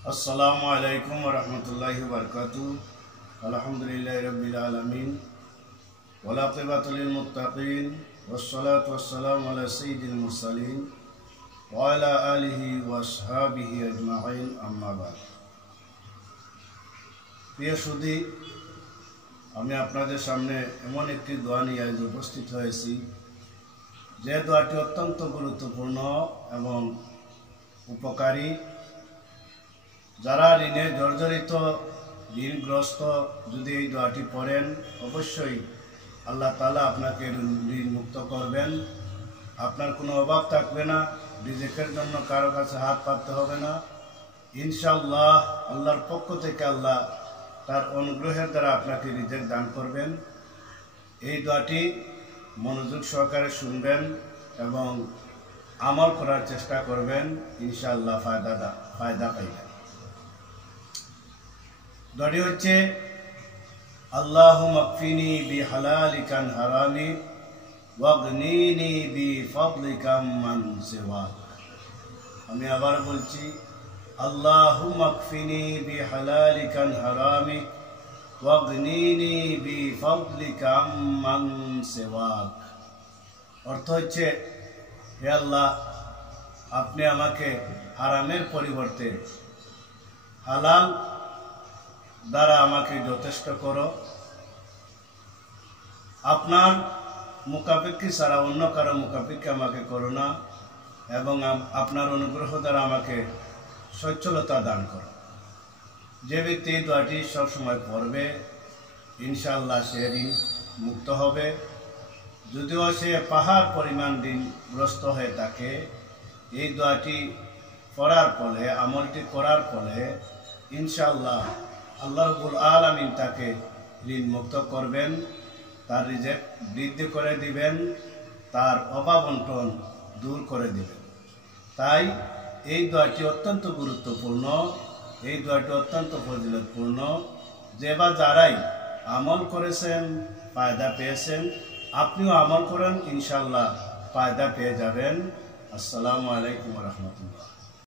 अस्सलामु अलैकुम वरहमतुल्लाहि वबरकातुहू। अल्हम्दुलिल्लाहि रब्बिल आलमीन वल आक़िबतु लिल मुत्तक़ीन वस्सलातु वस्सलामु अला सय्यिदिल मुरसलीन व अला आलिहि व असहाबिहि अजमाईन, अम्मा बाद। प्रिय सुधी, আমি আপনাদের সামনে এমন একটি দোয়া নিয়ে আজ উপস্থিত হয়েছি যে দোয়াটি অত্যন্ত গুরুত্বপূর্ণ এবং উপকারী। যারা ঋণে জর্জরিত, ঋণগ্রস্ত, যদি এই দোয়াটি পড়েন অবশ্যই আল্লাহ তাআলা আপনাকে ঋণ মুক্ত করবেন। আপনার কোনো অভাব থাকবে না, রিজিকের জন্য কারো কাছে হাত পাততে হবে না। ইনশাআল্লাহ আল্লাহর পক্ষ থেকে আল্লাহ তার অনুগ্রহের দ্বারা আপনাকে রিজিক দান করবেন। এই দোয়াটি মনোযোগ সহকারে শুনবেন এবং আমল করার চেষ্টা করবেন, ইনশাআল্লাহ ফায়দা পাইবেন। দোয়াটি হচ্ছে আল্লাহুম্মা কফিনি বিহালালিকা আন হারামি ওয়াগনিনি বিফাদলিকা মান সিওয়াক। আমি আবার বলছি, আল্লাহুম্মা কফিনি বিহালালিকা আন হারামি ওয়াগনিনি বিফাদলিকা মান সিওয়াক। অর্থ হচ্ছে, হে আল্লাহ, আপনি আমাকে হারামের পরিবর্তে হালাল দ্বারা আমাকে যথেষ্ট করো। আপনার মুকাফিকি ছাড়া অন্য কারো মুকাফিকি আমাকে করো না এবং আপনার অনুগ্রহ দ্বারা আমাকে সচ্ছলতা দান করো। যে ব্যক্তি এই দোয়াটি সবসময় পড়বে ইনশাআল্লাহ সে ঋণ মুক্ত হবে। যদিও সে পাহাড় পরিমাণ ঋণগ্রস্ত হয়ে থাকে, এই দোয়াটি পড়ার ফলে, আমলটি করার ফলে ইনশাআল্লাহ আল্লাহ রাব্বুল আলামিন তাকে ঋণ মুক্ত করবেন, তার রিজিক বৃদ্ধি করে দিবেন, তার অভাব অনটন দূর করে দিবেন। তাই এই দোয়াটি অত্যন্ত গুরুত্বপূর্ণ, এই দোয়াটি অত্যন্ত ফজিলতপূর্ণ। যে বা যারাই আমল করেছেন ফায়দা পেয়েছেন, আপনিও আমল করেন, ইনশাআল্লাহ ফায়দা পেয়ে যাবেন। আসসালামু আলাইকুম ওয়া রাহমাতুল্লাহ।